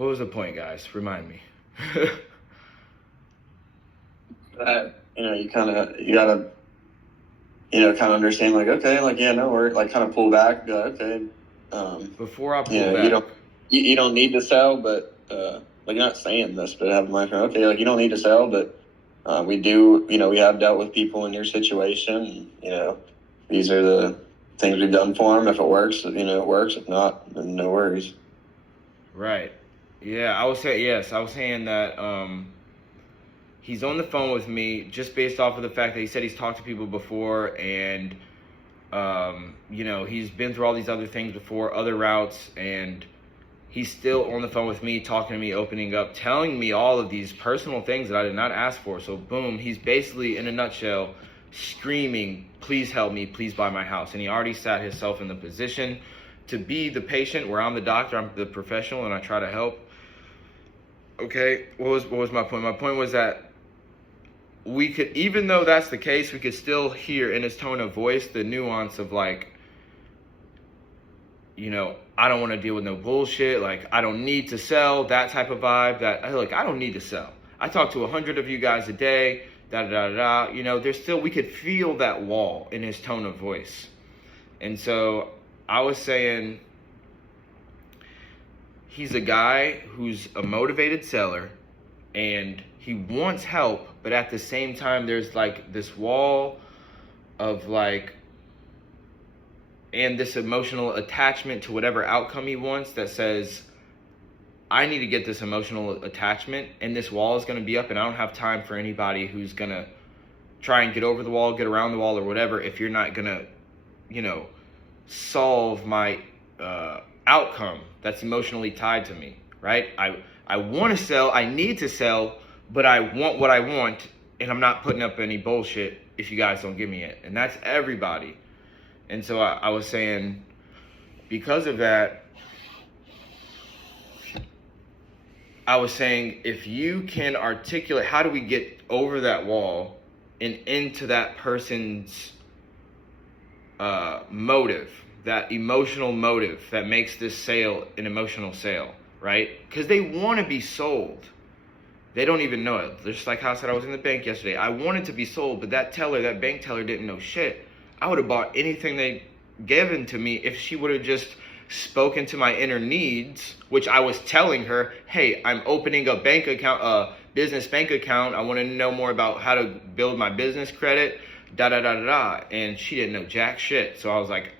What was the point, guys? Remind me. That, you gotta, kind of understand, like, okay, like, yeah, no, we're like kind of pull back, go, okay. Before I pull back, you don't need to sell, but like, you're not saying this, but have my friend, okay, like, you don't need to sell, but we do, we have dealt with people in your situation. These are the things we've done for them. If it works, it works. If not, then no worries. Right. Yeah, I was saying that he's on the phone with me just based off of the fact that he said he's talked to people before, and he's been through all these other things before, other routes, and he's still on the phone with me, talking to me, opening up, telling me all of these personal things that I did not ask for. So boom, he's basically, in a nutshell, screaming, please help me, please buy my house. And he already sat himself in the position to be the patient, where I'm the doctor, I'm the professional, and I try to help. Okay, what was my point? My point was that we could, even though that's the case, we could still hear in his tone of voice the nuance of, like, I don't want to deal with no bullshit. Like, I don't need to sell, that type of vibe. That, look, I don't need to sell. I talk to 100 of you guys a day, there's still, we could feel that wall in his tone of voice. And so I was saying, he's a guy who's a motivated seller and he wants help, but at the same time, there's like this wall of like, and this emotional attachment to whatever outcome he wants that says, I need to get this emotional attachment, and this wall is going to be up, and I don't have time for anybody who's going to try and get over the wall, get around the wall, or whatever, if you're not going to, solve my outcome that's emotionally tied to me, right? I want to sell, I need to sell, but I want what I want, and I'm not putting up any bullshit if you guys don't give me it. And that's everybody. And so I was saying, because of that, I was saying, if you can articulate, how do we get over that wall and into that person's motive, that emotional motive that makes this sale an emotional sale, right? Because they want to be sold. They don't even know it. Just like how I said, I was in the bank yesterday. I wanted to be sold, but that bank teller didn't know shit. I would have bought anything they given to me if she would have just spoken to my inner needs, which I was telling her, hey, I'm opening a bank account, a business bank account. I want to know more about how to build my business credit, And she didn't know jack shit. So I was like,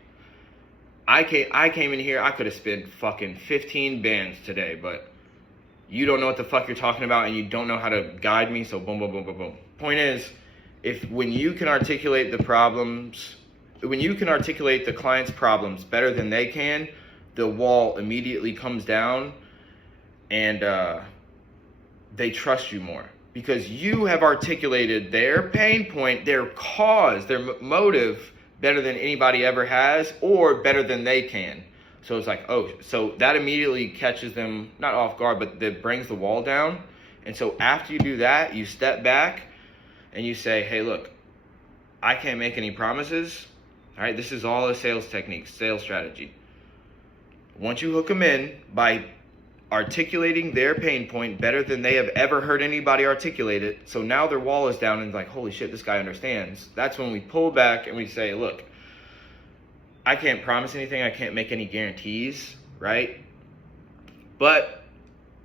I came in here, I could have spent fucking 15 bands today, but you don't know what the fuck you're talking about, and you don't know how to guide me, so boom, boom, boom, boom, boom. Point is, when you can articulate the problems, when you can articulate the client's problems better than they can, the wall immediately comes down, and they trust you more. Because you have articulated their pain point, their cause, their motive better than anybody ever has, or better than they can. So it's like, oh, so that immediately catches them, not off guard, but that brings the wall down. And so after you do that, you step back and you say, hey, look, I can't make any promises. All right, this is all a sales technique, sales strategy. Once you hook them in by articulating their pain point better than they have ever heard anybody articulate it, so now their wall is down and like, holy shit, this guy understands. That's when we pull back and we say, look, I can't promise anything. I can't make any guarantees, right? But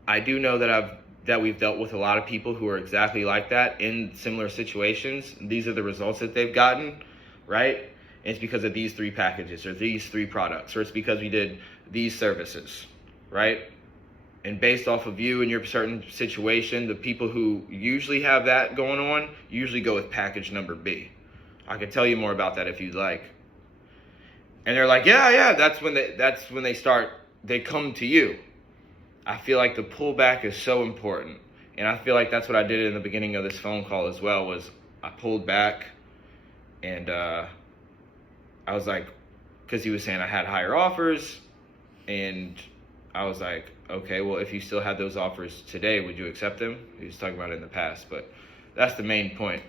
I do know that we've dealt with a lot of people who are exactly like that in similar situations. These are the results that they've gotten, right? And it's because of these 3 packages or these 3 products, or it's because we did these services, right? And based off of you and your certain situation, the people who usually have that going on usually go with package number B. I could tell you more about that if you'd like. And they're like, yeah, that's when they come to you. I feel like the pullback is so important. And I feel like that's what I did in the beginning of this phone call as well, was I pulled back and I was like, because he was saying I had higher offers, and I was like, okay, well, if you still had those offers today, would you accept them? He was talking about it in the past, but that's the main point.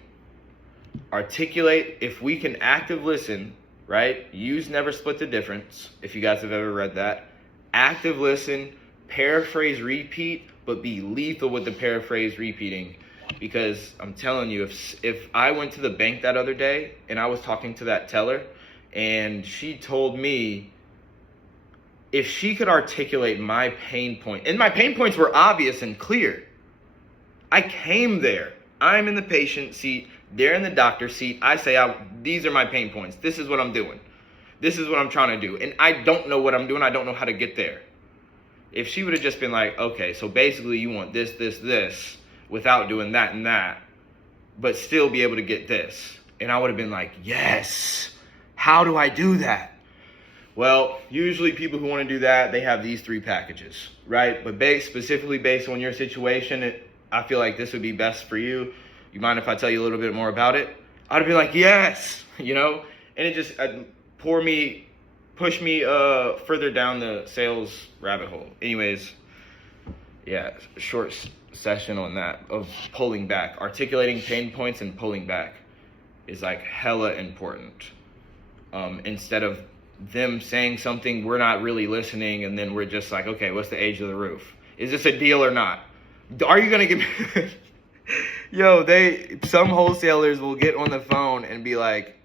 Articulate, if we can active listen, right? Use never split the difference, if you guys have ever read that. Active listen, paraphrase repeat, but be lethal with the paraphrase repeating. Because I'm telling you, if I went to the bank that other day and I was talking to that teller and she told me, if she could articulate my pain point, and my pain points were obvious and clear. I came there. I'm in the patient seat. They're in the doctor's seat. I say, these are my pain points. This is what I'm doing. This is what I'm trying to do. And I don't know what I'm doing. I don't know how to get there. If she would have just been like, okay, so basically you want this, this, this, without doing that and that, but still be able to get this. And I would have been like, yes, how do I do that? Well, usually people who want to do that, they have these 3 packages, right? But specifically based on your situation, I feel like this would be best for you. You mind if I tell you a little bit more about it? I'd be like, yes, you know? And it just push me further down the sales rabbit hole. Anyways, yeah, short session on that of pulling back. Articulating pain points and pulling back is like hella important. Instead of them saying something, we're not really listening, and then we're just like, okay, what's the age of the roof? Is this a deal or not? Are you gonna give me some wholesalers will get on the phone and be like,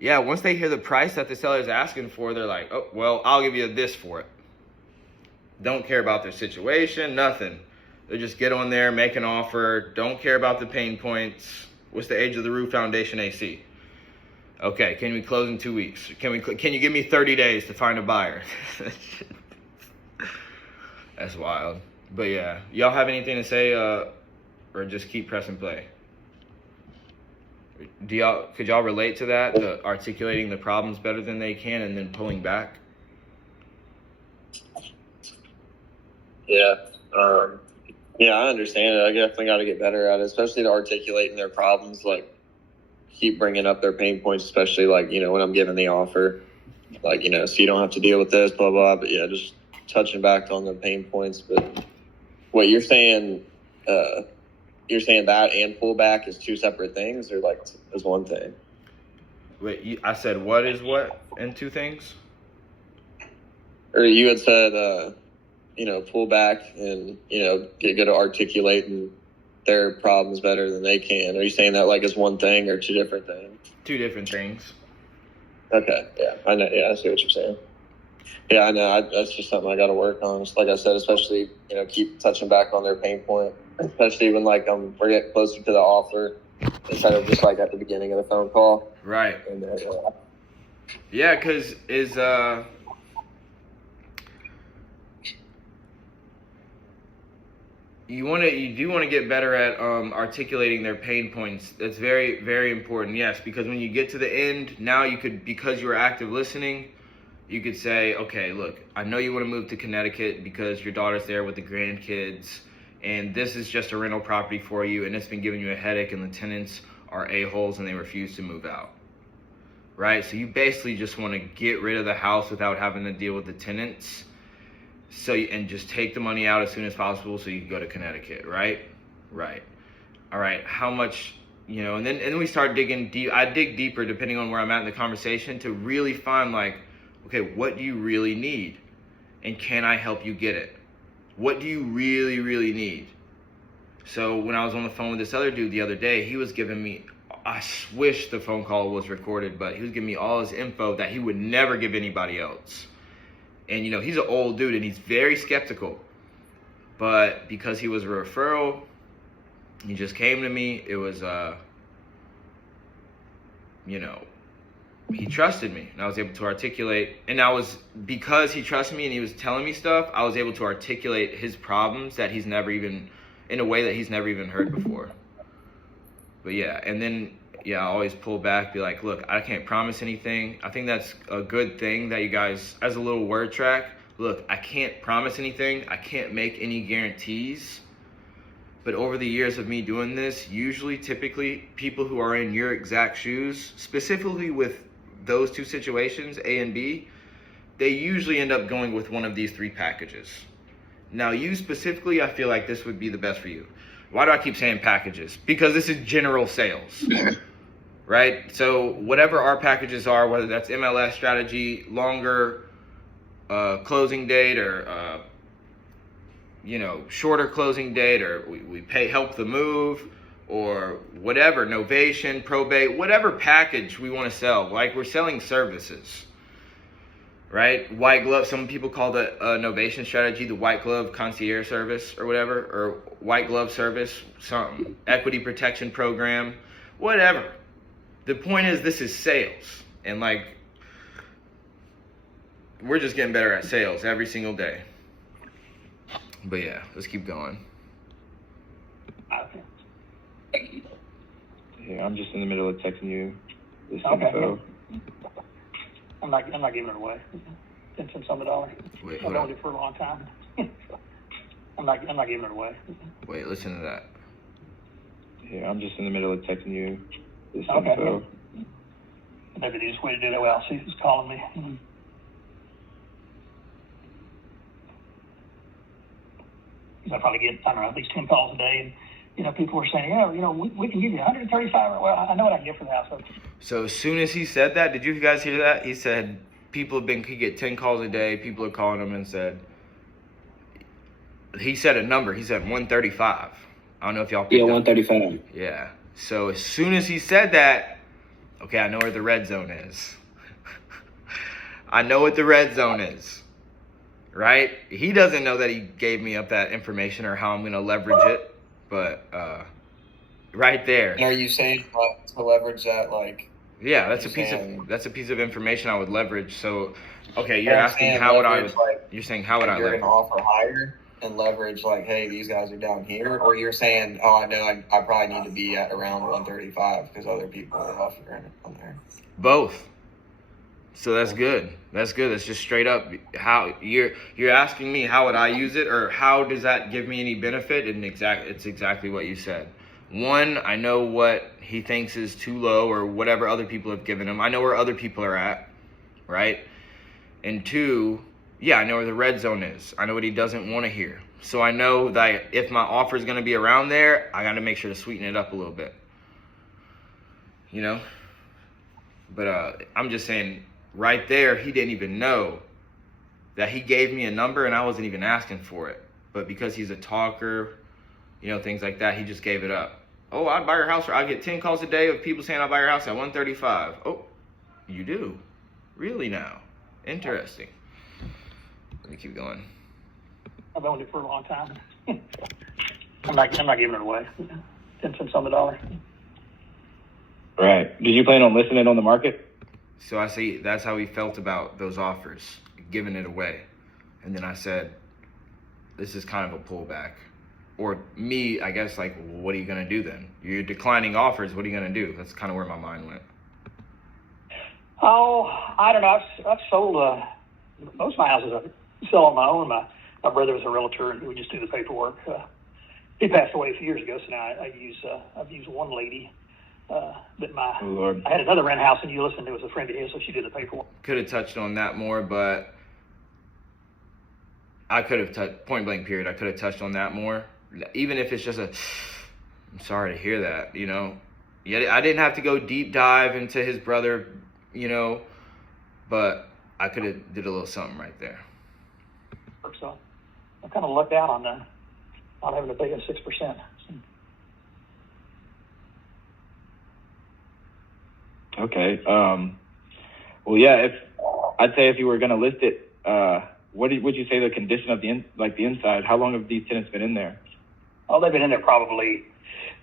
yeah, once they hear the price that the seller's asking for, they're like, oh, well, I'll give you this for it. Don't care about their situation, nothing. They just get on there, make an offer, don't care about the pain points. What's the age of the roof, foundation, AC? Okay, can we close in 2 weeks? Can you give me 30 days to find a buyer? That's wild. But yeah, y'all have anything to say, or just keep pressing play? Could y'all relate to that? The articulating the problems better than they can and then pulling back? Yeah. Yeah, I understand it. I definitely got to get better at it, especially to articulating their problems. Like, keep bringing up their pain points, especially like, when I'm giving the offer, like, so you don't have to deal with this, blah, blah. But yeah, just touching back on the pain points. But what you're saying that and pullback is 2 separate things, or like is one thing? Wait, I said what is what and 2 things? Or you had said, pull back and, get good at articulating their problems better than they can. Are you saying that like as one thing or 2 different things? 2 different things. Okay. Yeah, I know. Yeah, I see what you're saying. Yeah, I know. That's just something I got to work on. Just like I said, especially, keep touching back on their pain point, especially when like we're getting closer to the offer instead of just like at the beginning of the phone call. Right. And yeah, because you do want to get better at articulating their pain points. That's very, very important. Yes, because when you get to the end, now you could, because you are active listening, you could say, okay, look, I know you want to move to Connecticut because your daughter's there with the grandkids, and this is just a rental property for you, and it's been giving you a headache, and the tenants are a-holes and they refuse to move out. Right? So you basically just want to get rid of the house without having to deal with the tenants. And just take the money out as soon as possible so you can go to Connecticut, right? Right. All right. How much, and then we start digging deep. I dig deeper depending on where I'm at in the conversation to really find like, okay, what do you really need? And can I help you get it? What do you really, really need? So when I was on the phone with this other dude the other day, he was giving me, I wish the phone call was recorded, but he was giving me all his info that he would never give anybody else. And, he's an old dude and he's very skeptical. But because he was a referral, he just came to me. It was, he trusted me. And I was able to articulate. And because he trusted me and he was telling me stuff, I was able to articulate his problems that he's never even, in a way that he's never even heard before. But yeah, and then, I always pull back, be like, look, I can't promise anything. I think that's a good thing that you guys, as a little word track, look, I can't promise anything. I can't make any guarantees. But over the years of me doing this, typically, people who are in your exact shoes, specifically with those 2 situations, A and B, they usually end up going with one of these 3 packages. Now, you specifically, I feel like this would be the best for you. Why do I keep saying packages? Because this is general sales. Right? So whatever our packages are, whether that's MLS strategy, longer closing date, or shorter closing date, or we help the move, or whatever, novation, probate, whatever package we want to sell. Like, we're selling services, right? White glove, some people call the novation strategy the white glove concierge service or whatever, or white glove service, some equity protection program, whatever. The point is, this is sales, and like, we're just getting better at sales every single day. But yeah, let's keep going. Okay. Yeah, I'm just in the middle of texting you this Okay. info. I'm not giving it away. 10 cents on the dollar. Wait, I've hold known on. it for a long time. I'm not giving it away. Wait, listen to that. Yeah, I'm just in the middle of texting you this Okay. info. Maybe the easiest way to do that, well, I'll see who's calling me. I probably get, I don't know, at least 10 calls a day. And, people are saying, yeah, we can give you 135. Well, I know what I can get for the house. So as soon as he said that, did you guys hear that? He said could get 10 calls a day. People are calling him and he said a number. He said 135. I don't know if y'all picked Yeah, up. 135. Yeah. So as soon as he said that, okay, I know where the red zone is. I know what the red zone is. Right? He doesn't know that he gave me up that information or how I'm going to leverage it. But right there. And are you saying to leverage that, like? Yeah, that's a piece of information I would leverage. So, okay, you're asking how would I? You're saying how would I? You're leverage? going to offer higher and leverage, like, hey, these guys are down here, or you're saying, oh, I know I probably need to be at around 135 because other people are offering on there. Both. So that's good. That's good. That's just straight up how you're asking me how would I use it, or how does that give me any benefit? And it's exactly what you said. One, I know what he thinks is too low or whatever other people have given him. I know where other people are at, right? And two, yeah, I know where the red zone is. I know what he doesn't want to hear. So I know that if my offer is going to be around there, I got to make sure to sweeten it up a little bit. But I'm just saying, right there, he didn't even know that he gave me a number and I wasn't even asking for it. But because he's a talker, things like that, he just gave it up. Oh, I'd buy your house, or I get 10 calls a day of people saying I'll buy your house at 135. Oh, you do? Really now? Interesting. Let me keep going. I've owned it for a long time. I'm not giving it away. 10 cents on the dollar. Right. Did you plan on listing it on the market? So I see that's how he felt about those offers, giving it away. And then I said, this is kind of a pullback. Or me, I guess, like, what are you going to do then? You're declining offers. What are you going to do? That's kind of where my mind went. Oh, I don't know. I've sold most of my houses. I sell on my own. My brother was a realtor, and he would just do the paperwork. He passed away a few years ago, so now I've used one lady. I had another rent house in Ulyss, it was a friend of his, so she did the paperwork. Could have touched on that more, but I could have point blank period. I could have touched on that more, even if it's just I'm sorry to hear that. Yet I didn't have to go deep dive into his brother, but I could have did a little something right there. So I kind of lucked out on not having to pay a 6%. Okay. Well, yeah. If you were going to list it, what would you say the condition of the inside? How long have these tenants been in there? Oh, they've been in there probably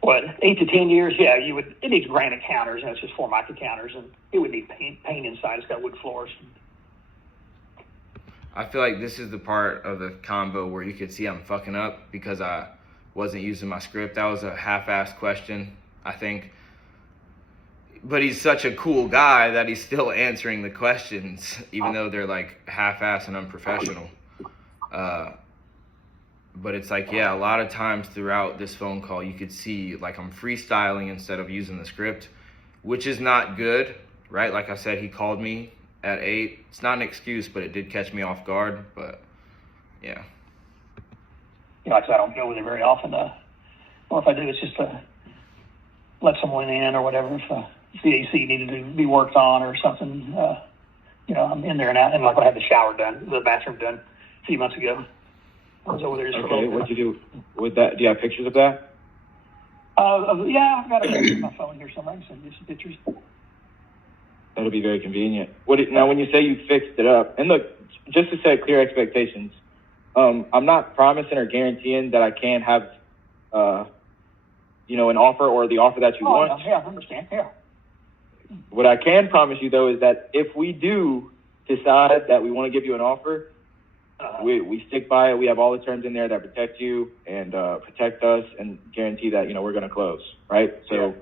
8 to 10 years. Yeah, it needs granite counters, and it's just Formica counters, and it would need paint inside. It's got wood floors. I feel like this is the part of the combo where you could see I'm fucking up because I wasn't using my script. That was a half-assed question, I think. But he's such a cool guy that he's still answering the questions, even though they're like half-assed and unprofessional. But it's like, yeah, a lot of times throughout this phone call, you could see like I'm freestyling instead of using the script, which is not good, right? Like I said, he called me at 8. It's not an excuse, but it did catch me off guard. But yeah. Like I said, I don't go with it very often. Or if I do, it's just to let someone in or whatever. If the AC needed to be worked on or something, I'm in there and out. And like when I had the shower done, the bathroom done a few months ago, I was over there just for a Okay, little what'd bit. you do with that? Do you have pictures of that? Yeah, I've got a picture on my phone here somewhere. I can send you some pictures. That'll be very convenient. Now, when you say you fixed it up, and look, just to set clear expectations, I'm not promising or guaranteeing that I can have, an offer or the offer that you want. Yeah, I understand. Yeah. What I can promise you, though, is that if we do decide that we want to give you an offer, we stick by it. We have all the terms in there that protect you and protect us and guarantee that, we're going to close, right? So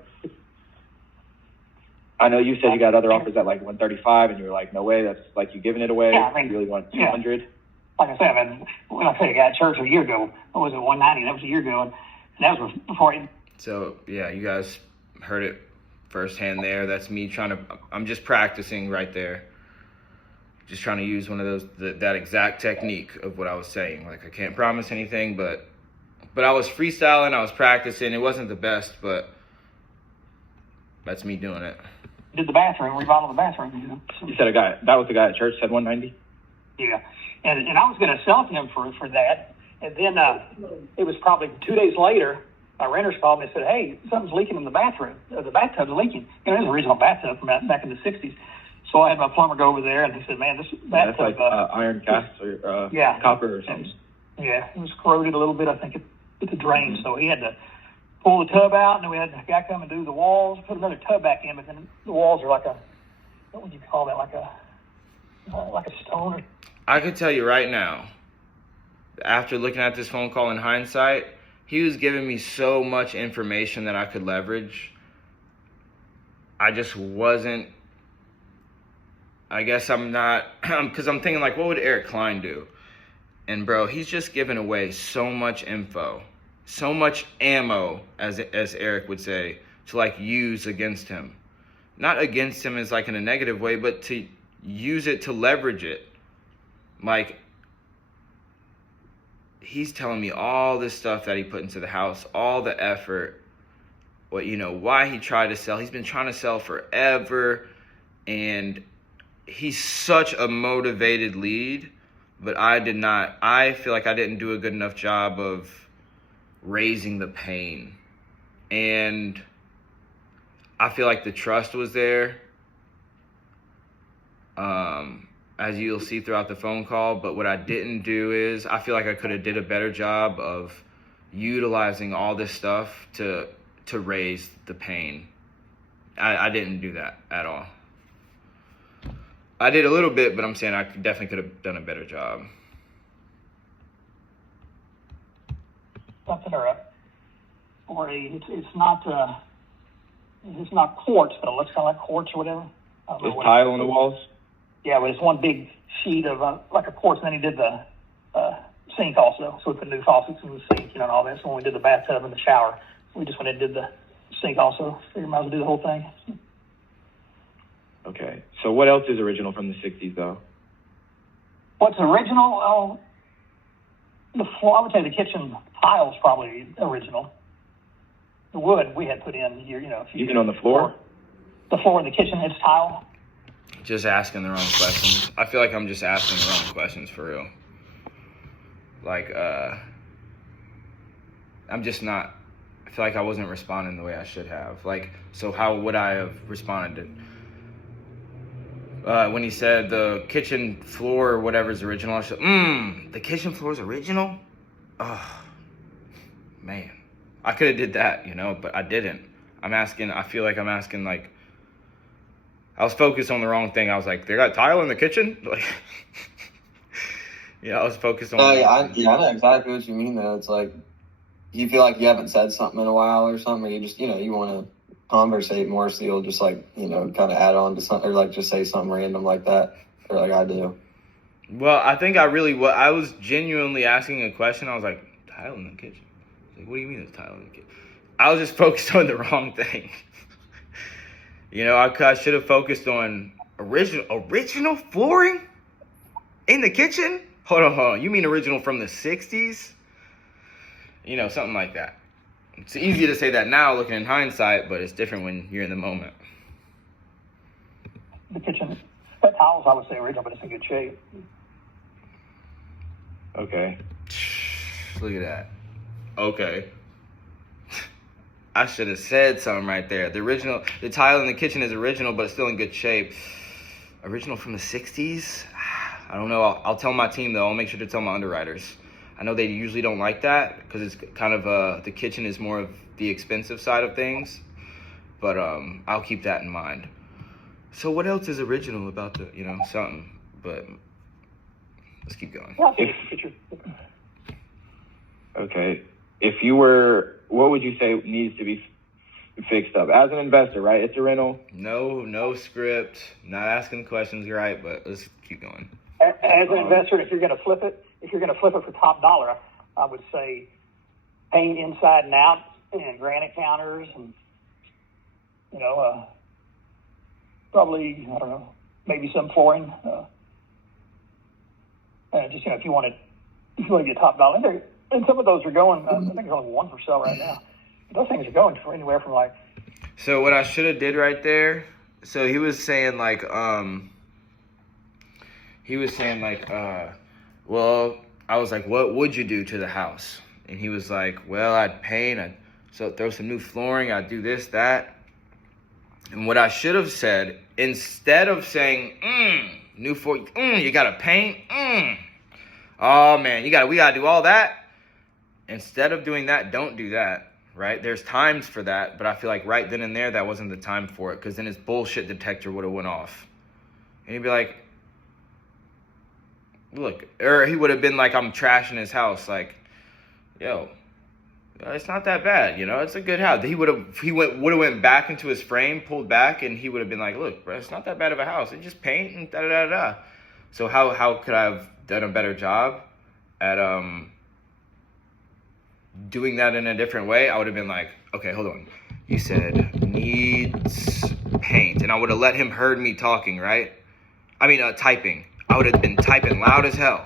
I know you said you got other offers at like 135 and you were like, no way, that's like you giving it away. Yeah, I mean, you really want 200? Yeah. Like I said, when I said I got at church a year ago, what was it, 190? That was a year ago, and that was before he. So, yeah, you guys heard it firsthand there. That's me I'm just practicing right there. Just trying to use one of those, that exact technique of what I was saying. Like, I can't promise anything, but I was freestyling, I was practicing. It wasn't the best, but that's me doing it. Did the bathroom, remodeled the bathroom. So, You said that was the guy at church said 190? Yeah, and I was going to sell to him for that, and then it was probably 2 days later, my renters called me and said, hey, something's leaking in the bathroom. The bathtub's leaking. It was an original bathtub from back in the 60s. So I had my plumber go over there, and he said, man, this bathtub... That's like iron cast or copper or something. Yeah, it was corroded a little bit, I think, at the drain. So he had to pull the tub out, and then we had the guy come and do the walls, put another tub back in, but then the walls are like what would you call that, like a stone? I could tell you right now, after looking at this phone call in hindsight, he was giving me so much information that I could leverage. I just wasn't, I guess I'm not, because I'm thinking like, what would Eric Klein do? And bro, he's just giving away so much info, so much ammo, as Eric would say, to like use against him. Not against him as like in a negative way, but to use it to leverage it. Like, he's telling me all this stuff that he put into the house, all the effort, why he tried to sell. He's been trying to sell forever, and he's such a motivated lead, but I feel like I didn't do a good enough job of raising the pain. And I feel like the trust was there, as you'll see throughout the phone call, but what I didn't do is, I feel like I could have did a better job of utilizing all this stuff to raise the pain. I didn't do that at all. I did a little bit, but I'm saying I definitely could have done a better job. Something it's not quartz, but it looks kind of like quartz or whatever. There's tile on the walls? Yeah, but it's one big sheet of like a quartz, and then he did the sink also. So we put new faucets in the sink, and all that. So when we did the bathtub and the shower, we just went and did the sink also. Figured might as well do the whole thing. Okay. So what else is original from the 60s, though? What's original? The floor, I would say the kitchen tile's probably original. The wood we had put in here, Even on the floor? The floor in the kitchen is tile. Just asking the wrong questions. I feel like I'm just asking the wrong questions for real. Like, I'm just not, I feel like I wasn't responding the way I should have. Like, so how would I have responded? When he said the kitchen floor or whatever is original, I said, the kitchen floor is original? Oh, man. I could have did that, but I didn't. I feel like I'm asking, like, I was focused on the wrong thing. I was like, they got tile in the kitchen? Like, I was focused on I know exactly what you mean, though. It's like, you feel like you haven't said something in a while or something, or you just, you want to conversate more, so you'll just, like, kind of add on to something, or, like, just say something random like that, or like I do. Well, I think I was genuinely asking a question. I was like, tile in the kitchen? Like, what do you mean there's tile in the kitchen? I was just focused on the wrong thing. I should have focused on original flooring in the kitchen? Hold on. You mean original from the 60s? Something like that. It's easy to say that now looking in hindsight, but it's different when you're in the moment. The kitchen, that tile's, I would say, original, but it's in good shape. Okay. Look at that. Okay. I should have said something right there. The tile in the kitchen is original, but it's still in good shape. Original from the 60s? I don't know. I'll tell my team, though. I'll make sure to tell my underwriters. I know they usually don't like that because it's kind of, the kitchen is more of the expensive side of things. But I'll keep that in mind. So what else is original about the, something? But let's keep going. Okay. If you were, what would you say needs to be fixed up? As an investor, right? It's a rental. No script. Not asking questions, right? But let's keep going. As an investor, if you're going to flip it for top dollar, I would say paint inside and out and granite counters and, probably, I don't know, maybe some flooring. Just, if you want to get top dollar. And some of those are going, I think there's only one for sale right now. Those things are going for anywhere from like. So what I should have did right there, so he was saying well, I was like, what would you do to the house? And he was like, well, I'd paint, I'd throw some new flooring, I'd do this, that. And what I should have said, instead of saying, new flooring, you gotta paint, oh man, we gotta do all that. Instead of doing that, don't do that, right? There's times for that, but I feel like right then and there, that wasn't the time for it, because then his bullshit detector would have went off. And he'd be like, look, or he would have been like, I'm trashing his house, like, yo, it's not that bad, it's a good house. He would have went back into his frame, pulled back, and he would have been like, look, bro, it's not that bad of a house. It's just paint and da-da-da-da. So how could I have done a better job at doing that in a different way? I would have been like, okay, hold on. You said needs paint. And I would have let him heard me talking, right? Typing. I would have been typing loud as hell.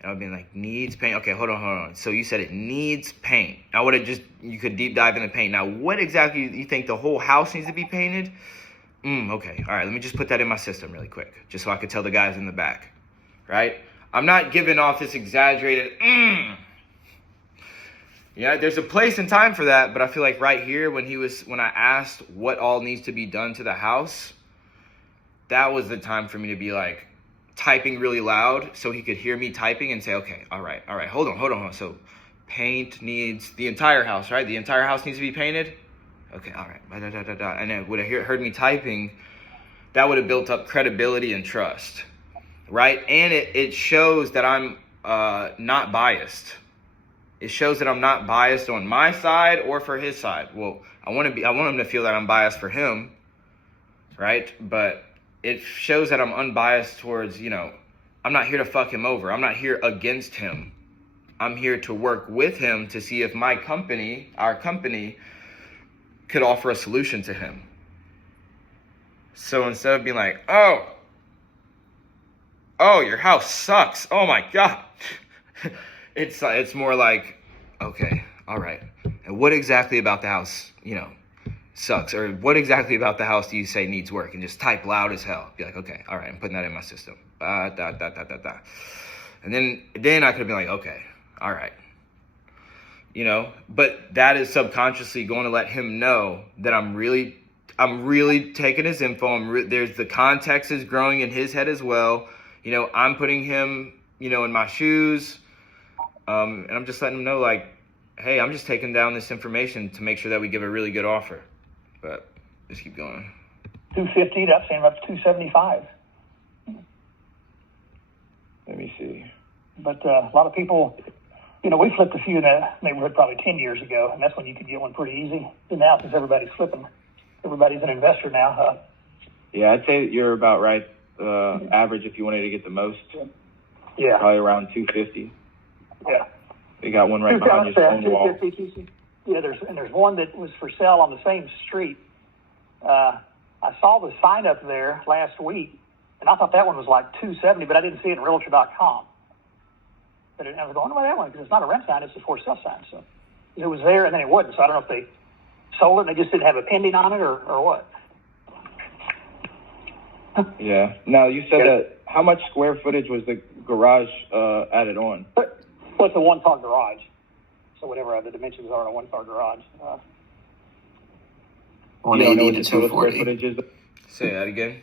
And I would have been like, needs paint. Okay, hold on. So you said it needs paint. I would have you could deep dive into paint. Now, what exactly you think the whole house needs to be painted? Okay. All right, let me just put that in my system really quick, just so I could tell the guys in the back, right? I'm not giving off this exaggerated, Yeah, there's a place and time for that, but I feel like right here when I asked what all needs to be done to the house, that was the time for me to be like typing really loud so he could hear me typing and say, okay, all right, hold on. So paint needs the entire house, right? The entire house needs to be painted? Okay, all right, and then would have heard me typing, that would have built up credibility and trust, right? And it shows that I'm not biased. It shows that I'm not biased on my side or for his side. Well, I want him to feel that I'm biased for him, right? But it shows that I'm unbiased towards, I'm not here to fuck him over. I'm not here against him. I'm here to work with him to see if our company, could offer a solution to him. So instead of being like, oh, your house sucks. Oh my God. It's more like, okay, all right. And what exactly about the house, sucks? Or what exactly about the house do you say needs work? And just type loud as hell. Be like, okay, all right, I'm putting that in my system. And then I could have been like, okay, all right. But that is subconsciously going to let him know that I'm really taking his info. There's the context is growing in his head as well. I'm putting him, in my shoes. And I'm just letting him know, like, hey, I'm just taking down this information to make sure that we give a really good offer. But just keep going. 250, that's saying up to 275. Let me see. But a lot of people, we flipped a few in that neighborhood probably 10 years ago, and that's when you could get one pretty easy. And now, since everybody's flipping, everybody's an investor now. Yeah, I'd say you're about right. Average, if you wanted to get the most, yeah, probably around 250. Yeah. They got one right behind your stone wall. Yeah, there's one that was for sale on the same street. I saw the sign up there last week, and I thought that one was like 270, but I didn't see it in Realtor.com. But I was going, why that one? Because it's not a rent sign, it's a for sale sign. So it was there, and then it wasn't. So I don't know if they sold it and they just didn't have a pending on it or what. Yeah. Now, you said that how much square footage was the garage added on? Well, it's a one-car garage. So whatever the dimensions are in a one-car garage. You don't know what 180 the to total square 240. footage is? Say that again.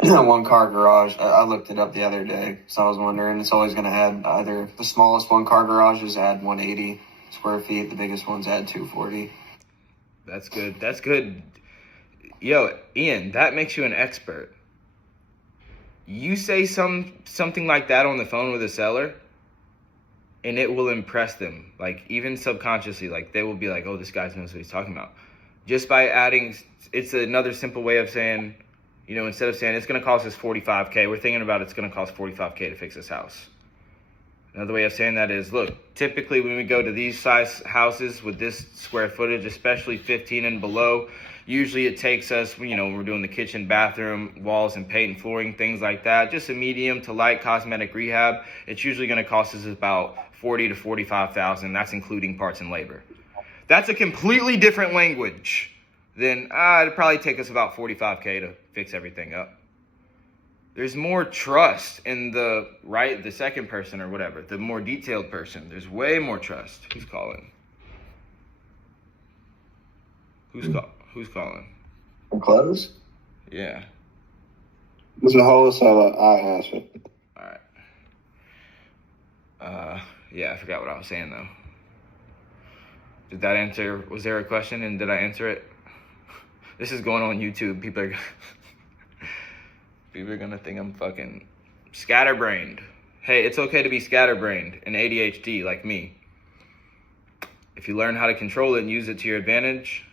One car garage. I looked it up the other day, so I was wondering. It's always going to add either the smallest one car garages add 180 square feet, the biggest ones add 240. That's good. That's good. Yo, Ian, that makes you an expert. You say something like that on the phone with a seller, and it will impress them. Like, even subconsciously, like, they will be like, oh, this guy knows what he's talking about. Just by adding, it's another simple way of saying, you know, instead of saying it's going to cost us $45K, we're thinking about it's going to cost $45K to fix this house. Another way of saying that is, look, typically when we go to these size houses with this square footage, especially 15 and below, usually it takes us, you know, when we're doing the kitchen, bathroom, walls and paint and flooring, things like that, just a medium to light cosmetic rehab, it's usually going to cost us about $40,000 to $45,000. That's including parts and labor. That's a completely different language than, it'd probably take us about $45K to fix everything up. There's more trust in the second person or whatever, the more detailed person. There's way more trust. Who's calling? Who's calling? Close? Yeah. It's a wholesaler. I answer. All right. Yeah, I forgot what I was saying though. Did that answer? Was there a question and did I answer it? This is going on YouTube. People are gonna think I'm fucking scatterbrained. Hey, it's okay to be scatterbrained and ADHD like me. If you learn how to control it and use it to your advantage,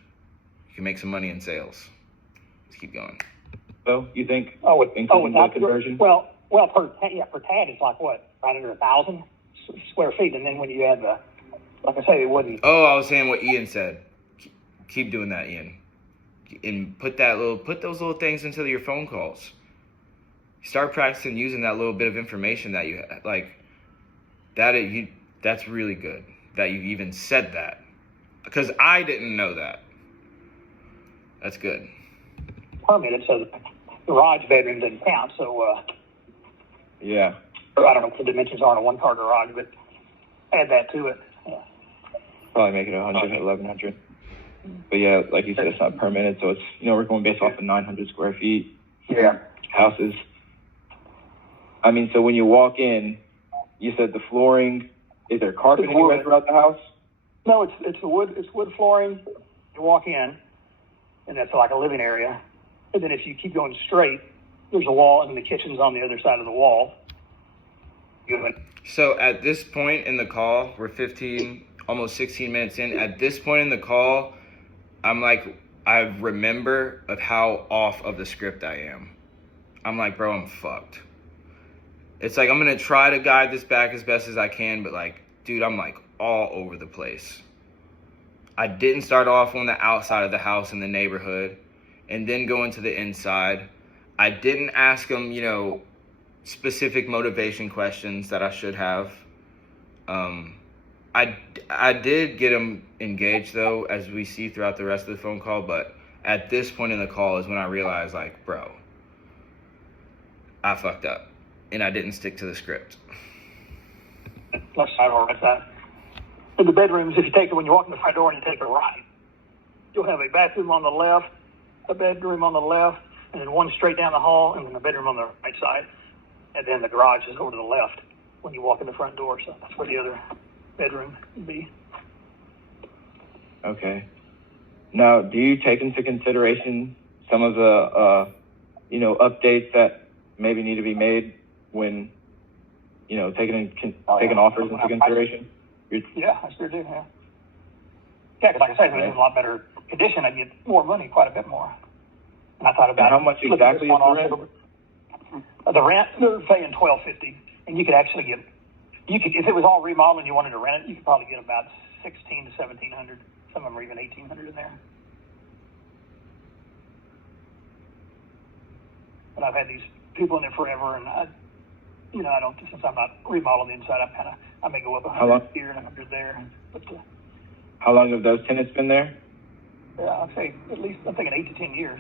you can make some money in sales. Let's keep going. So you think? Including the conversion? Well, per tad it's like what, right under 1,000 square feet, and then when you add like I say, it wouldn't. Oh, I was saying what Ian said. Keep doing that, Ian. And put those little things into your phone calls. Start practicing using that little bit of information that you like. That's really good that you even said that, because I didn't know that. That's good. Permitted, so the garage bedroom doesn't count. So Yeah. I don't know what the dimensions are in a one-car garage, but add that to it. Yeah. Probably make it 100, 1,100. But yeah, like you said, it's not permitted, so it's, you know, we're going based off of 900 square feet. Yeah. Houses. I mean, so when you walk in, you said the flooring, is there carpet anywhere throughout the house? No, it's wood flooring. You walk in, and that's like a living area. And then if you keep going straight, there's a wall, and the kitchen's on the other side of the wall. So at this point in the call, we're 15, almost 16 minutes in. At this point in the call, I'm like, I remember of how off of the script I am. I'm like, bro, I'm fucked. It's like, I'm going to try to guide this back as best as I can, but like, dude, I'm like all over the place. I didn't start off on the outside of the house in the neighborhood and then go into the inside. I didn't ask them, you know, specific motivation questions that I should have. I did get them engaged though, as we see throughout the rest of the phone call, but at this point in the call is when I realized, like, bro, I fucked up and I didn't stick to the script. Left side or right side. In the bedrooms, if you take it when you walk in the front door and you take a right, you'll have a bathroom on the left, a bedroom on the left, and then one straight down the hall, and then a bedroom on the right side, and then the garage is over to the left when you walk in the front door. So that's where the other bedroom would be. Okay. Now, do you take into consideration some of the, updates that maybe need to be made when, taking offers into consideration? Yeah, I sure do, yeah. Yeah, because like I said, if it was in a lot better condition, I'd get more money, quite a bit more. And I thought about how much exactly is the rent? The rent, they're paying $1,250, and you could actually get, if it was all remodeled and you wanted to rent it, you could probably get about $1,600 to $1,700. Some of them are even $1,800 in there. But I've had these people in there forever, and I don't, since I'm not remodeling the inside, I may go up 100 here and 100 there. But how long have those tenants been there? Yeah, I'd say at least, I'm thinking 8 to 10 years.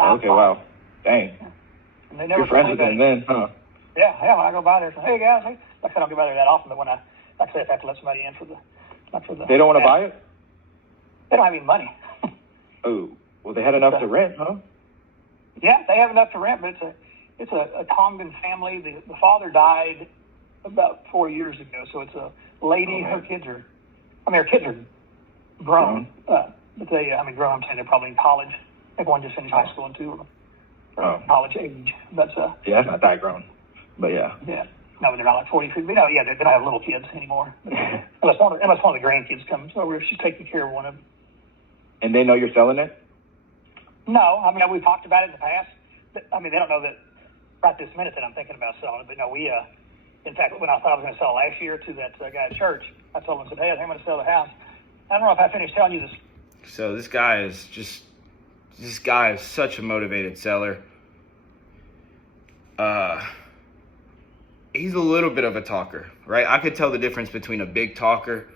Okay, wow. Dang. And they never You're friends with them then, huh? Yeah, when I go by there, say, hey guys, like I said, I don't go by there that often, but when I like I said, I have to let somebody in for the, not for the. They don't want to buy it? They don't have any money. Oh, well, they had enough to rent, huh? Yeah, they have enough to rent, but it's a Tongan family. The father died about 4 years ago, so it's a lady. Her kids are grown, but grown. I'm saying they're probably in college. I think one just finished high school and two of them are college age. But yeah, that's not that grown, but yeah. Yeah, no, they're not like 40, 50. They don't have little kids anymore. unless one of the grandkids comes over if she's taking care of one of them. And they know you're selling it? No, I mean, we've talked about it in the past. I mean, they don't know that right this minute that I'm thinking about selling it. But no, we, in fact, when I thought I was going to sell last year to that guy at church, I told him, I said, hey, I think I'm going to sell the house. I don't know if I finished telling you this. So this guy is such a motivated seller. He's a little bit of a talker, right? I could tell the difference between a big talker,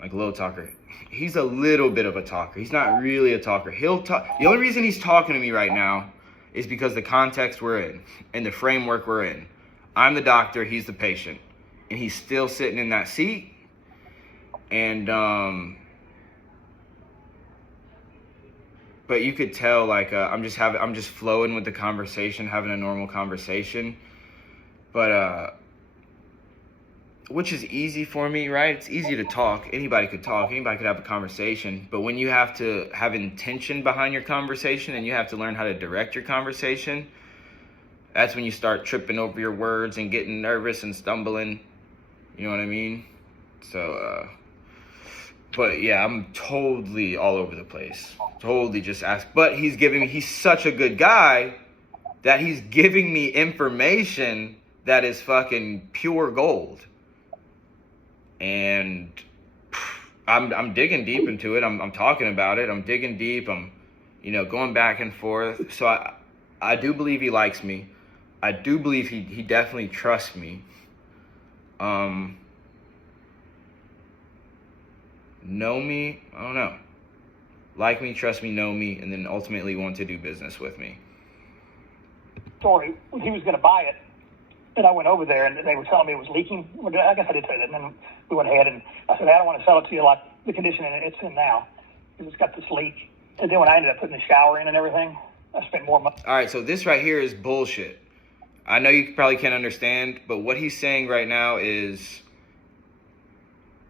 like a little talker. He's a little bit of a talker. He's not really a talker. He'll talk. The only reason he's talking to me right now is because the context we're in and the framework we're in. I'm the doctor, he's the patient, and he's still sitting in that seat. And but you could tell, like, I'm just flowing with the conversation, having a normal conversation. But which is easy for me, right? It's easy to talk. Anybody could talk. Anybody could have a conversation. But when you have to have intention behind your conversation and you have to learn how to direct your conversation, that's when you start tripping over your words and getting nervous and stumbling. You know what I mean? So, but yeah, I'm totally all over the place. Totally just ask. But he's such a good guy that he's giving me information that is fucking pure gold. And I'm digging deep into it. I'm talking about it. I'm digging deep. I'm, going back and forth. So I do believe he likes me. I do believe he definitely trusts me. Know me? I don't know. Like me, trust me, know me, and then ultimately want to do business with me. Story, he was going to buy it. And I went over there, and they were telling me it was leaking. I guess I did say that. And then we went ahead, and I said, I don't want to sell it to you like the condition it's in now, because it's got this leak. And then when I ended up putting the shower in and everything, I spent more money. All right, so this right here is bullshit. I know you probably can't understand, but what he's saying right now is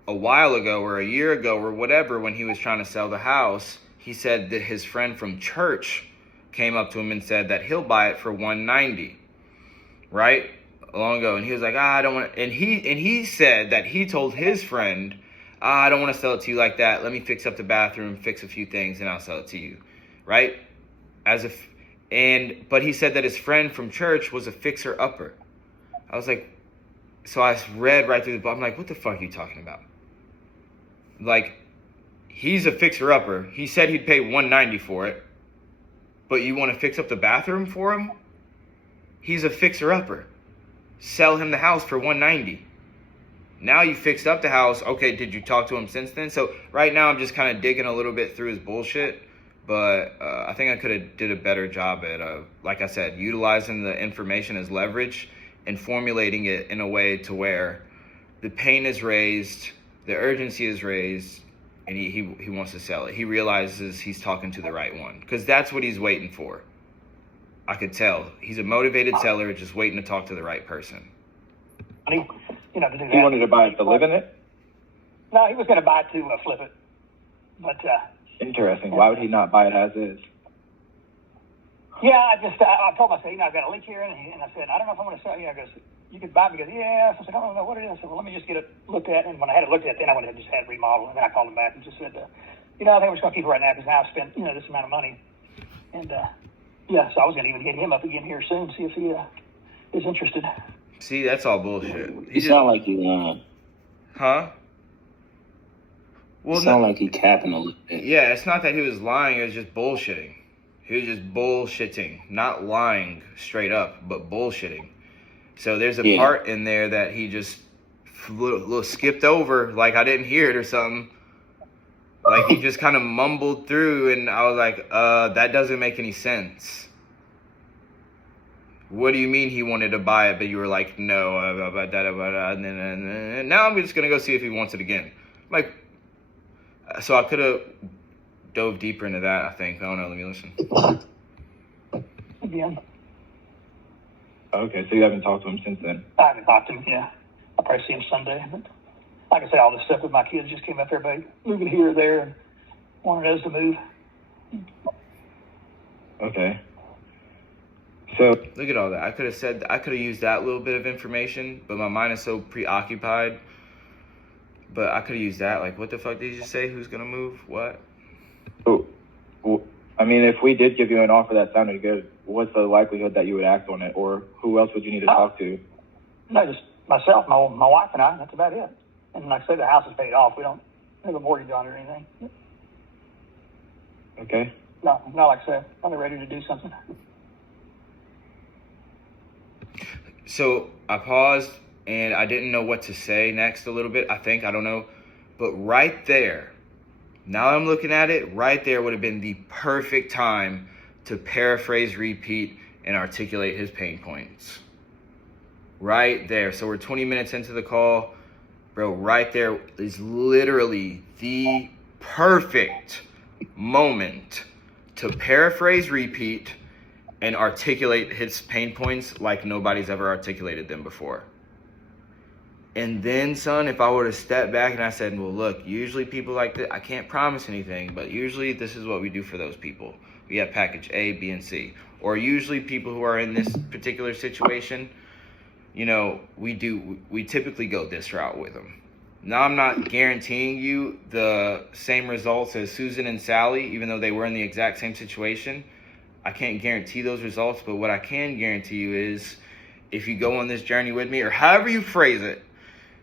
a while ago or a year ago or whatever, when he was trying to sell the house, he said that his friend from church came up to him and said that he'll buy it for $190, right? Long ago, and he was like, I don't want to, and he said that he told his friend, I don't want to sell it to you like that. Let me fix up the bathroom, fix a few things, and I'll sell it to you, right? But he said that his friend from church was a fixer-upper. I was like, so I read right through the book. I'm like, what the fuck are you talking about? Like, he's a fixer-upper. He said he'd pay $190 for it, but you want to fix up the bathroom for him? He's a fixer-upper. Sell him the house for $190. Now you fixed up the house. Okay, did you talk to him since then? So right now I'm just kind of digging a little bit through his bullshit, but I think I could have did a better job at, like I said, utilizing the information as leverage and formulating it in a way to where the pain is raised, the urgency is raised, and he wants to sell it. He realizes he's talking to the right one, because that's what he's waiting for. I could tell. He's a motivated seller just waiting to talk to the right person. To do that. He wanted to buy it to live in it? No, he was going to buy it to flip it. But interesting. Why would he not buy it as is? Yeah, I told him, I said, I've got a leak here, and I said, I don't know if I'm going to sell you. He goes, you could buy it. Because, yeah. So I said, I don't know what it is. I said, well, let me just get it looked at. And when I had it looked at, then I went ahead and just had it remodeled. And then I called him back and just said, I think we're just going to keep it right now because now I've spent, this amount of money. And, yeah, so I was going to even hit him up again here soon, see if he is interested. See, that's all bullshit. You sound like you, Huh? Well, you sound like you capping a little bit. Yeah, it's not that he was lying, it was just bullshitting. He was just bullshitting. Not lying straight up, but bullshitting. So there's a part in there that he just little skipped over, like I didn't hear it or something. Like he just kind of mumbled through, and I was like, that doesn't make any sense. what do you mean he wanted to buy it, but you were like, no, and then now I'm just going to go see if he wants it again. Like, so I could have dove deeper into that, I think. I don't know. Let me listen. Again. Okay, so you haven't talked to him since then? I haven't talked to him, yeah. I'll probably see him Sunday. But like I say, all this stuff with my kids just came up, everybody moving here or there and wanted us to move. Okay. So look at all that. I could have used that little bit of information, but my mind is so preoccupied. But I could have used that. Like, what the fuck did you just say? Who's gonna move? What? Oh, well, I mean, if we did give you an offer that sounded good, what's the likelihood that you would act on it, or who else would you need to talk to? No, just myself, my wife, and I. That's about it. And like I say, the house is paid off. We don't have a mortgage on it or anything. Okay. No, not like I said. I'm ready to do something. So I paused and I didn't know what to say next a little bit. I don't know. But right there, now I'm looking at it, right there would have been the perfect time to paraphrase, repeat, and articulate his pain points. Right there. So we're 20 minutes into the call. Bro, right there is literally the perfect moment to paraphrase, repeat, and articulate his pain points like nobody's ever articulated them before. And then, son, if I were to step back and I said, well, look, usually people like this, I can't promise anything, but usually this is what we do for those people. We have package A, B, and C. Or usually people who are in this particular situation, you know, we typically go this route with them. Now, I'm not guaranteeing you the same results as Susan and Sally, even though they were in the exact same situation. I can't guarantee those results, but what I can guarantee you is if you go on this journey with me, or however you phrase it,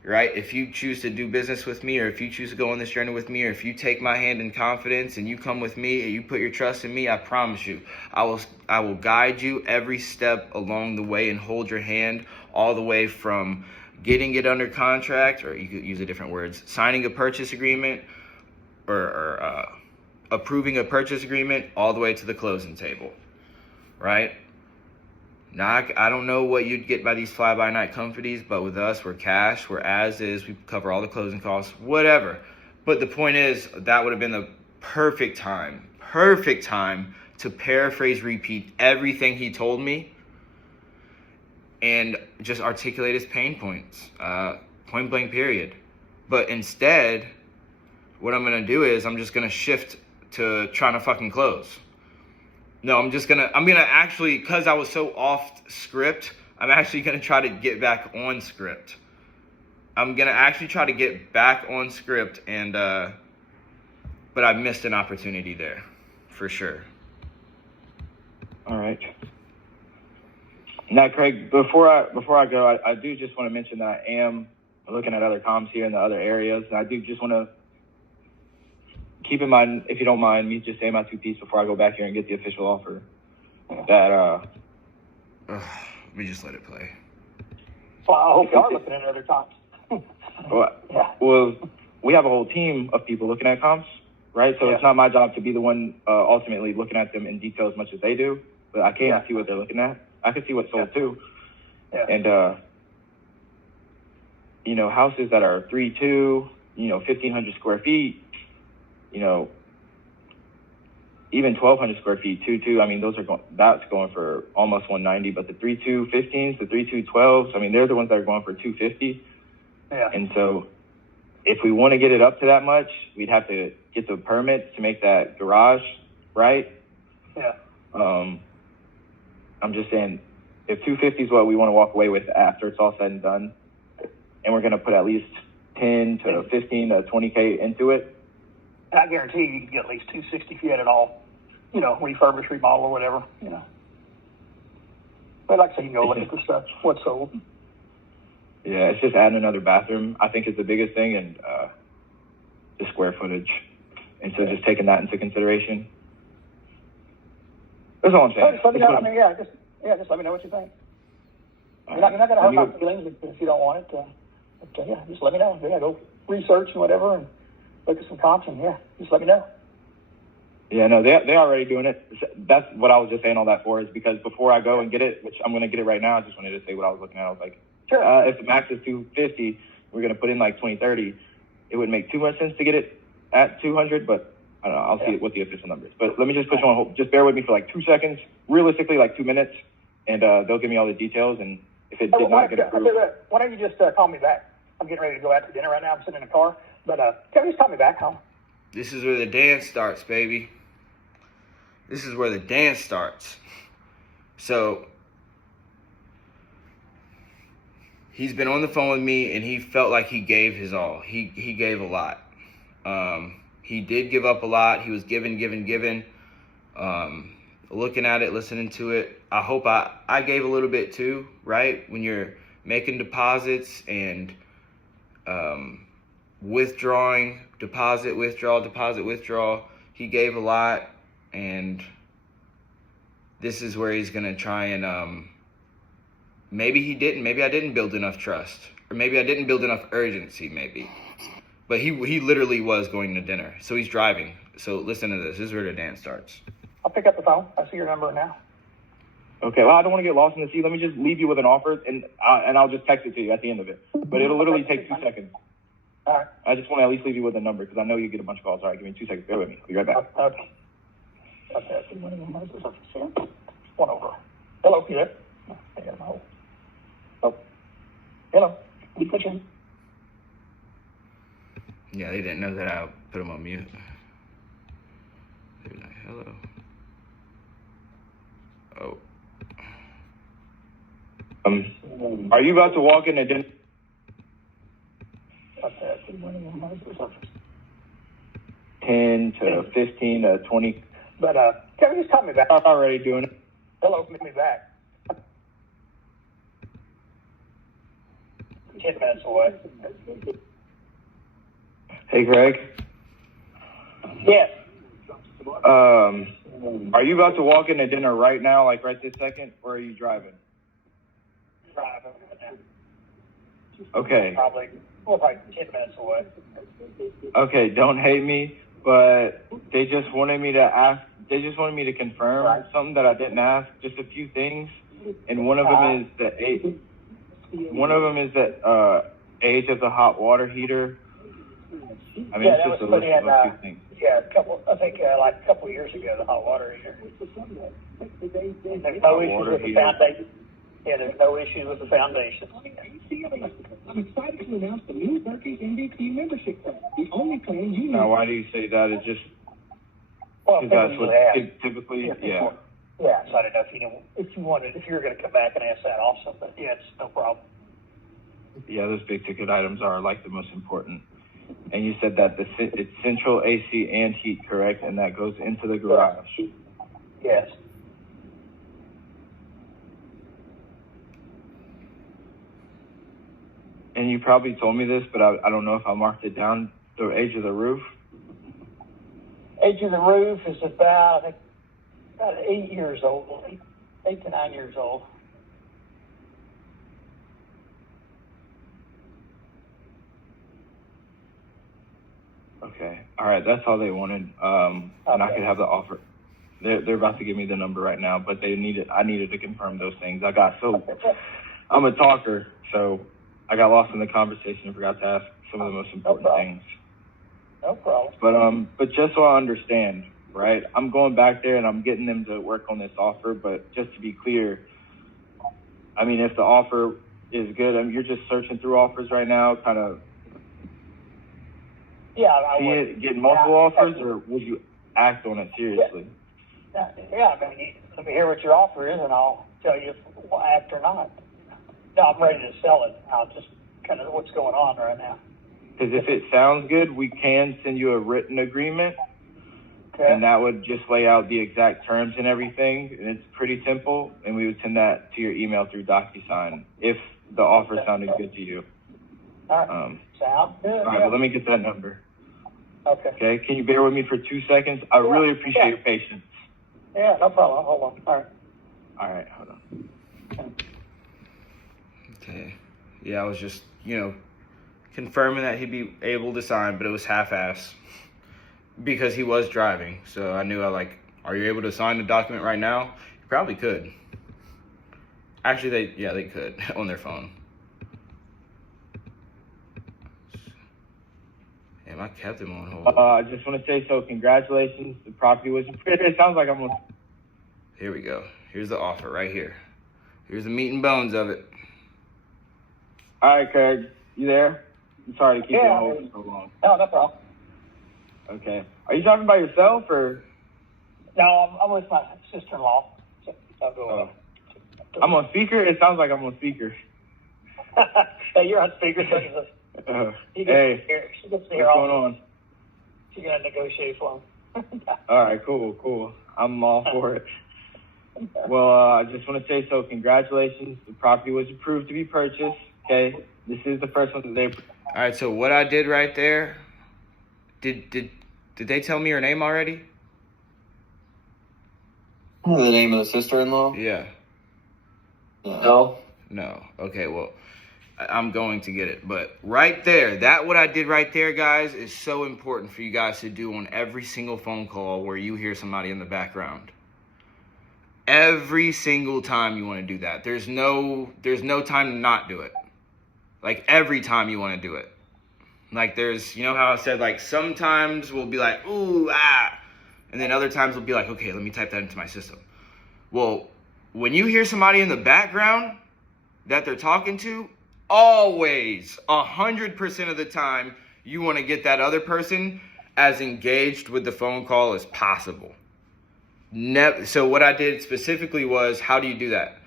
right? If you choose to do business with me, or if you choose to go on this journey with me, or if you take my hand in confidence and you come with me and you put your trust in me, I promise you, I will guide you every step along the way and hold your hand all the way from getting it under contract, or you could use a different words, signing a purchase agreement, or approving a purchase agreement, all the way to the closing table, right? Now, I don't know what you'd get by these fly-by-night companies, but with us, we're cash, we're as is, we cover all the closing costs, whatever. But the point is, that would have been the perfect time to paraphrase, repeat everything he told me and just articulate his pain points, point blank period. But instead, what I'm gonna do is I'm just gonna shift to trying to fucking close. No, I'm gonna actually, because I was so off script, I'm actually gonna try to get back on script. I'm gonna actually try to get back on script, and but I missed an opportunity there, for sure. All right. Now, Craig, before I go, I do just want to mention that I am looking at other comps here in the other areas, and I do just want to keep in mind, if you don't mind, me just saying my two piece before I go back here and get the official offer. That we just let it play. Well, I hope you are looking at other comps. Well, we have a whole team of people looking at comps, right? So it's not my job to be the one ultimately looking at them in detail as much as they do, but I can see what they're looking at. I can see what's sold too. Yeah. And, you know, houses that are 3.2, 1,500 square feet, even 1,200 square feet, 2.2. I mean, that's going for almost 190. But the 3.2 15s, the 3.2 12s, I mean, they're the ones that are going for 250. Yeah. And so, if we want to get it up to that much, we'd have to get the permits to make that garage, right? Yeah. I'm just saying, if 250 is what we want to walk away with after it's all said and done, and we're going to put at least 10 to 15 to 20K into it, I guarantee you can get at least 260 if you had it all, refurbished, remodel, or whatever, But like I said, you can go look at the stuff, what's sold. Yeah, it's just adding another bathroom, I think, is the biggest thing, and the square footage. And so just taking that into consideration. That's all I'm saying. Just let me know. Just let me know what you think. You're not going to hurt my feelings if you don't want it. But just let me know. Yeah, go research and whatever, and look at some comps, and just let me know. Yeah, no, they're already doing it. That's what I was just saying all that for, is because before I go and get it, which I'm going to get it right now, I just wanted to say what I was looking at. I was like, Sure. If the max is 250, we're going to put in like 2030. It would make too much sense to get it at 200, but I don't know. I'll see what the official number is. But let me just put you on hold. Just bear with me for like 2 seconds, realistically like 2 minutes, and they'll give me all the details. And if it did not get approved, Why don't you just call me back? I'm getting ready to go out to dinner right now. I'm sitting in a car. But can you just call me back home? This is where the dance starts, baby. This is where the dance starts. So he's been on the phone with me, and he felt like he gave his all. He gave a lot. He did give up a lot. He was giving. Looking at it, listening to it. I hope I gave a little bit too, right? When you're making deposits and withdrawing, deposit, withdraw. He gave a lot, and this is where he's gonna try and maybe he didn't. Maybe I didn't build enough trust, or maybe I didn't build enough urgency. Maybe, but he literally was going to dinner, so he's driving. So listen to this. This is where the dance starts. I'll pick up the phone. I see your number now. okay. Well, I don't want to get lost in the sea. Let me just leave you with an offer, and I'll just text it to you at the end of it. But it'll literally take 2 seconds. All right. I just want to at least leave you with a number because I know you get a bunch of calls. All right, give me 2 seconds. Bear with me. I'll be right back. Okay. One over. Hello, you there? I got him hold. Oh. Hello. You put your... Yeah, they didn't know that I put him on mute. They were like, hello. Oh. Are you about to walk in and then? 10 to 15 to 20. But can you just call me back? I'm already doing it. Hello, call me back. 10 minutes away. Hey, Greg. Yes. Are you about to walk into dinner right now, like right this second, or are you driving? Driving. Okay. Probably 10 minutes away. Okay, don't hate me, but they just wanted me to ask. They just wanted me to confirm something that I didn't ask. Just a few things, and one of them is that age of the hot water heater. I mean, it's just a list of a few things. Yeah, like a couple years ago, the hot water heater. There's no issues with the foundation. Yeah, there's no issues with the foundation. I'm excited to announce the new Berkeley MVP membership plan. The only plan you Now, why do you say that? It's just well, because that's what typically, yeah. Yeah, so I didn't know if you were going to come back and ask that also, but yeah, it's no problem. Yeah, those big ticket items are like the most important. And you said that it's central AC and heat, correct? And that goes into the garage. Yes. And you probably told me this, but I don't know if I marked it down. The age of the roof. Age of the roof is about 8 years old, 8 to 9 years old. Okay. All right. That's all they wanted. And I could have the offer. They're about to give me the number right now, but I needed to confirm those things. I'm a talker, so I got lost in the conversation and forgot to ask some of the most important things. No problem. But just so I understand, right? I'm going back there and I'm getting them to work on this offer, but just to be clear, I mean, if the offer is good, I mean, you're just searching through offers right now, kind of. Yeah, I would. Getting multiple offers, or would you act on it seriously? Yeah, I mean, let me hear what your offer is, and I'll tell you if we'll act or not. No, I'm ready to sell it. I'll just kind of what's going on right now. Because if it sounds good, we can send you a written agreement, and that would just lay out the exact terms and everything, and it's pretty simple, and we would send that to your email through DocuSign if the offer sounded good to you. All right. Sounds good. All right, well, let me get that number. Okay. Okay, can you bear with me for 2 seconds? I really appreciate your patience. Yeah, no problem. Hold on. All right. All right, hold on. Okay. Yeah, I was just, confirming that he'd be able to sign, but it was half-ass. because he was driving. So I knew are you able to sign the document right now? You probably could. Actually, they could on their phone. Damn, I kept him on hold. I just want to say, so congratulations. The property was approved. It sounds like I'm on. Here we go. Here's the offer right here. Here's the meat and bones of it. All right, Craig, you there? I'm sorry to keep you on hold for so long. No, no problem. Okay. Are you talking by yourself or? No, I'm with my sister-in-law. So I'll go. I'm on speaker. It sounds like I'm on speaker. Hey, you're on speaker. So she gets Hey, to hear, she gets to what's hear going all. on? She's gonna negotiate for him. All right, cool. I'm all for it. Well, I just want to say, so congratulations. The property was approved to be purchased. Okay, this is the first one that they. All right, so what I did right there, did they tell me her name already? The name of the sister-in-law? Yeah. No. No. Okay, well, I'm going to get it. But right there, what I did right there, guys, is so important for you guys to do on every single phone call where you hear somebody in the background. Every single time you want to do that. There's no time to not do it. Like, every time you want to do it. Like, you know how I said, sometimes we'll be like, ooh, ah. And then other times we'll be like, okay, let me type that into my system. Well, when you hear somebody in the background that they're talking to, always, 100% of the time, you want to get that other person as engaged with the phone call as possible. So what I did specifically was, how do you do that?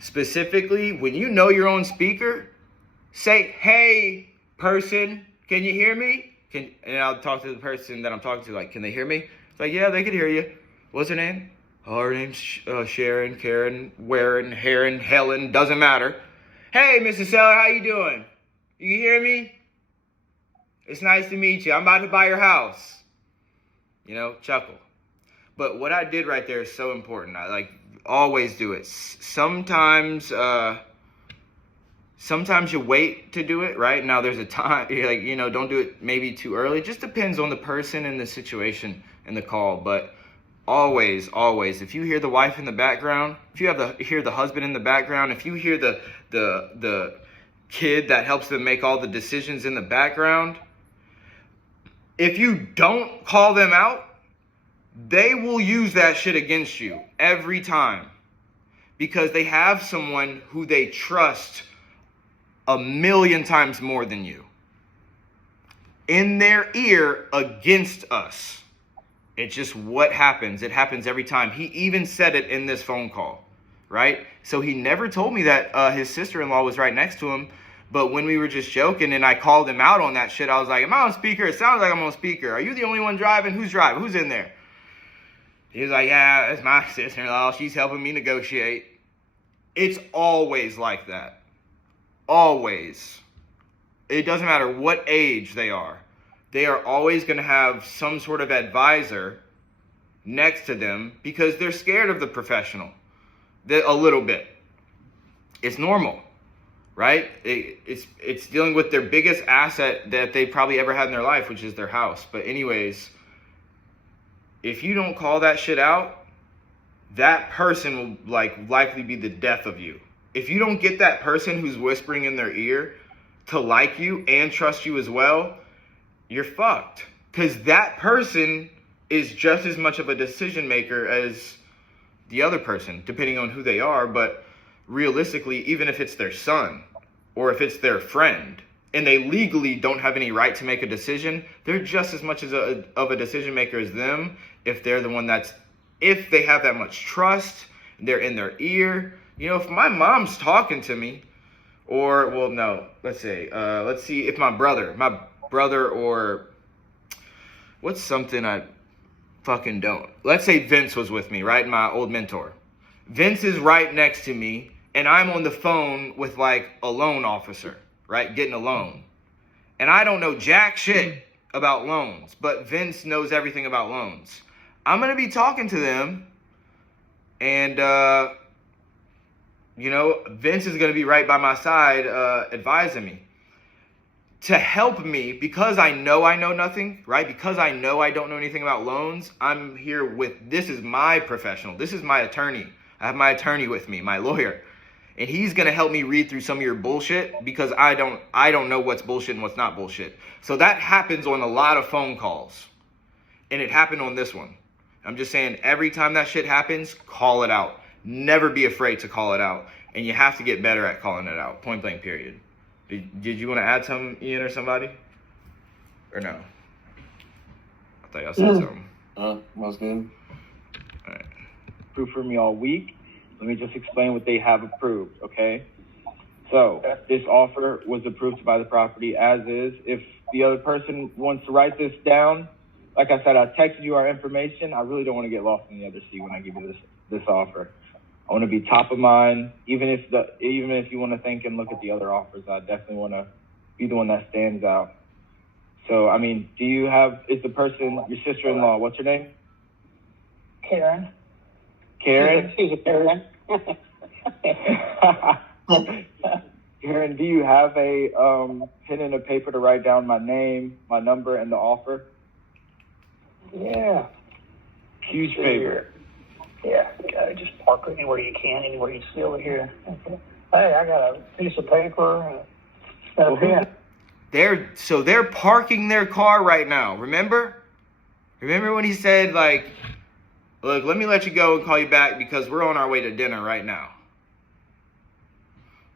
Specifically, when you know you're on speaker, say, hey, person, can you hear me? And I'll talk to the person that I'm talking to, can they hear me? It's like, yeah, they can hear you. What's her name? Oh, her name's Sharon, Karen, Warren, Heron, Helen, doesn't matter. Hey, Mr. Seller, how you doing? You hear me? It's nice to meet you. I'm about to buy your house. Chuckle. But what I did right there is so important. I always do it. Sometimes you wait to do it, right? Now there's a time, don't do it maybe too early. It just depends on the person and the situation and the call. But always, if you hear the wife in the background, if you hear the husband in the background, if you hear the kid that helps them make all the decisions in the background, if you don't call them out, they will use that shit against you every time, because they have someone who they trust 1,000,000 times more than you in their ear against us. It's just what happens. It happens every time. He even said it in this phone call, right? So he never told me that his sister-in-law was right next to him. But when we were just joking and I called him out on that shit, I was like, am I on speaker? It sounds like I'm on speaker. Are you the only one driving? Who's driving? Who's in there? He was like, yeah, it's my sister-in-law. She's helping me negotiate. It's always like that. Always. It doesn't matter what age they are. They are always going to have some sort of advisor next to them because they're scared of the professional. A little bit. It's normal, right? It's dealing with their biggest asset that they probably ever had in their life, which is their house. But anyways, if you don't call that shit out, that person will likely be the death of you. If you don't get that person who's whispering in their ear to like you and trust you as well, you're fucked. Because that person is just as much of a decision maker as the other person, depending on who they are. But realistically, even if it's their son or if it's their friend and they legally don't have any right to make a decision, they're just as much of a decision maker as them if they're the one if they have that much trust, they're in their ear. If my mom's talking to me, let's see if my brother, or what's something I fucking don't. Let's say Vince was with me, right? My old mentor. Vince is right next to me, and I'm on the phone with a loan officer, right? Getting a loan. And I don't know jack shit about loans, but Vince knows everything about loans. I'm going to be talking to them, and, Vince is going to be right by my side advising me. to help me, because I know nothing, right? Because I know I don't know anything about loans, I'm here with, this is my professional. This is my attorney. I have my attorney with me, my lawyer. And he's going to help me read through some of your bullshit, because I don't know what's bullshit and what's not bullshit. So that happens on a lot of phone calls. And it happened on this one. I'm just saying, every time that shit happens, call it out. Never be afraid to call it out. And you have to get better at calling it out. Point blank, period. Did you want to add something, Ian, or somebody? Or no? I thought y'all said something. Was good. All right. Approved for me all week. Let me just explain what they have approved, okay? So this offer was approved by the property as is. If the other person wants to write this down, like I said, I texted you our information. I really don't want to get lost in the other sea when I give you this offer. I want to be top of mind, even if you want to think and look at the other offers. I definitely want to be the one that stands out. So, I mean, is the person your sister-in-law? What's her name? Karen. Karen? She's a Karen. Karen, do you have a pen and a paper to write down my name, my number, and the offer? Yeah. Huge favor. Yeah, just park anywhere you can, anywhere you see over here. Okay. Hey, I got a piece of paper and a pen. They're parking their car right now. Remember when he said, like, look, let me let you go and call you back because we're on our way to dinner right now.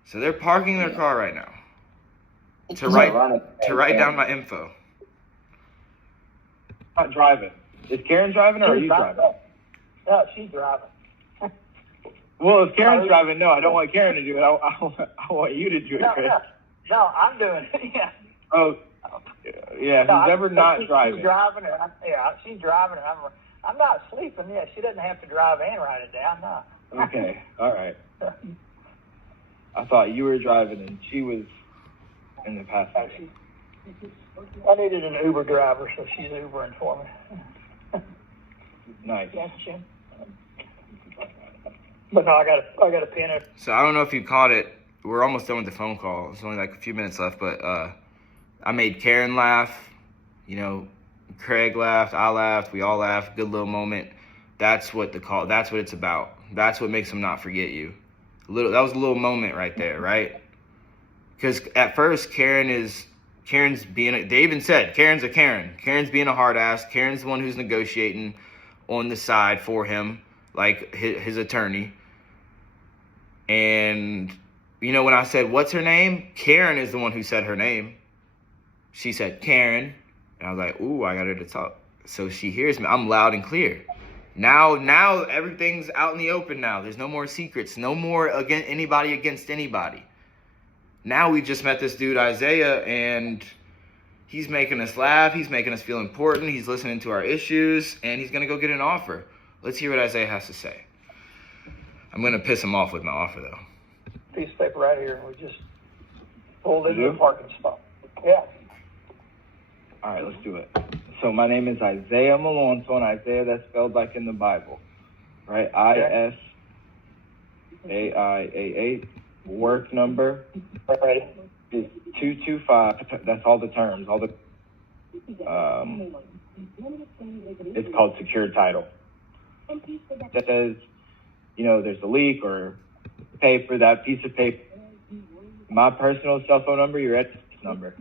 So they're parking their car right now to write down my info. Not driving. Is Karen driving or are you driving? No, she's driving. Well, if Karen's driving, no, I don't want Karen to do it. I want you to do it, Chris. No, I'm doing it. Yeah. Oh, yeah. Who's ever not driving? She's driving, she's driving, and I'm not sleeping. Yeah, she doesn't have to drive and write it down. No. Okay, all right. I thought you were driving and she was in the passenger. I needed an Uber driver, so she's Ubering for me. Nice. But no, I got a pen. So I don't know if you caught it. We're almost done with the phone call. It's only like a few minutes left, but I made Karen laugh. You know, Craig laughed. I laughed. We all laughed. Good little moment. That's what it's about. That's what makes them not forget you. That was a little moment right there, right? Because at first Karen's being they even said Karen's a Karen. Karen's being a hard ass. Karen's the one who's negotiating on the side for him, like his attorney. And you know, when I said, what's her name? Karen is the one who said her name. She said Karen. And I was like, ooh, I got her to talk. So she hears me. I'm loud and clear. Now everything's out in the open now. There's no more secrets. No more anybody against anybody. Now we just met this dude, Isaiah, and he's making us laugh. He's making us feel important. He's listening to our issues, and he's going to go get an offer. Let's hear what Isaiah has to say. I'm going to piss him off with my offer, though. Piece of paper right here. We just pulled into the parking spot. Yeah. All right, let's do it. So my name is Isaiah Malonzo, and Isaiah, that's spelled like in the Bible, right? ISAIAA. Work number is 225. That's all the terms. All the it's called secured title. That says, you know, there's a leak or paper. That piece of paper. My personal cell phone number, your ex number.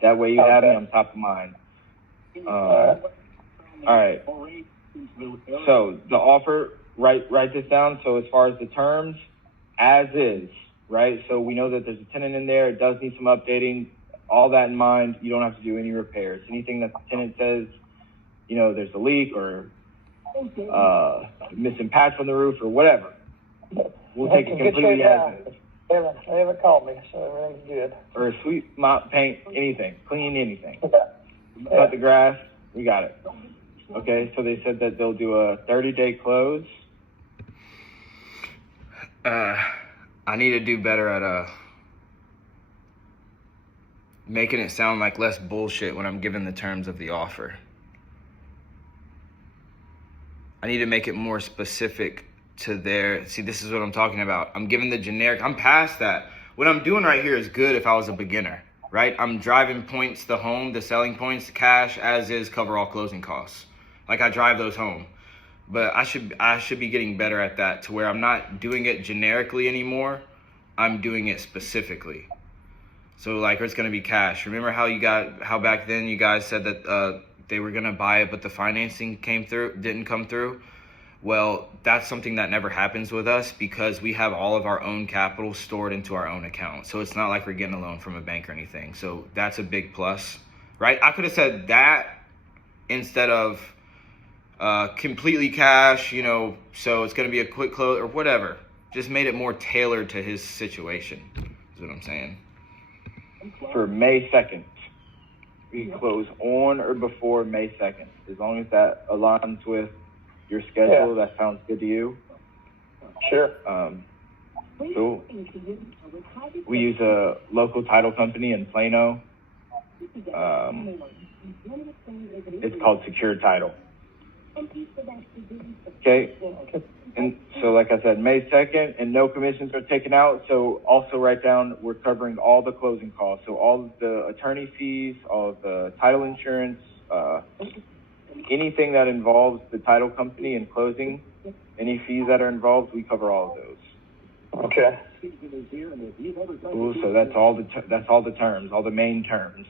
That way you have me on top of mind. All right. So the offer, write this down. So as far as the terms, as is, right? So we know that there's a tenant in there. It does need some updating. All that in mind, you don't have to do any repairs. Anything that the tenant says, you know, there's a leak or missing patch on the roof or whatever, we'll take it completely as is. They haven't called me, so everything's good. Or a sweep, mop, paint, anything, clean anything. Cut the grass, we got it. Okay, so they said that they'll do a 30-day close. I need to do better at making it sound like less bullshit when I'm given the terms of the offer. I need to make it more specific to see, this is what I'm talking about. I'm giving the generic, I'm past that. What I'm doing right here is good if I was a beginner, right? I'm driving points the home, the selling points, cash as is, cover all closing costs. Like I drive those home. But I should be getting better at that to where I'm not doing it generically anymore. I'm doing it specifically. So like it's gonna be cash. Remember how back then you guys said that they were gonna buy it, but the financing didn't come through? Well, that's something that never happens with us because we have all of our own capital stored into our own account. So it's not like we're getting a loan from a bank or anything. So that's a big plus, right? I could have said that instead of completely cash, so it's going to be a quick close or whatever. Just made it more tailored to his situation, is what I'm saying. For May 2nd, we can close on or before May 2nd. As long as that aligns with your schedule, that sounds good to you. Sure. Cool. We use a local title company in Plano. It's called Secure Title. Okay. And so, like I said, May 2nd, and no commissions are taken out. So also write down, we're covering all the closing costs. So all of the attorney fees, all of the title insurance, anything that involves the title company and closing, any fees that are involved, we cover all of those. Okay. Cool. So that's all the terms, all the main terms.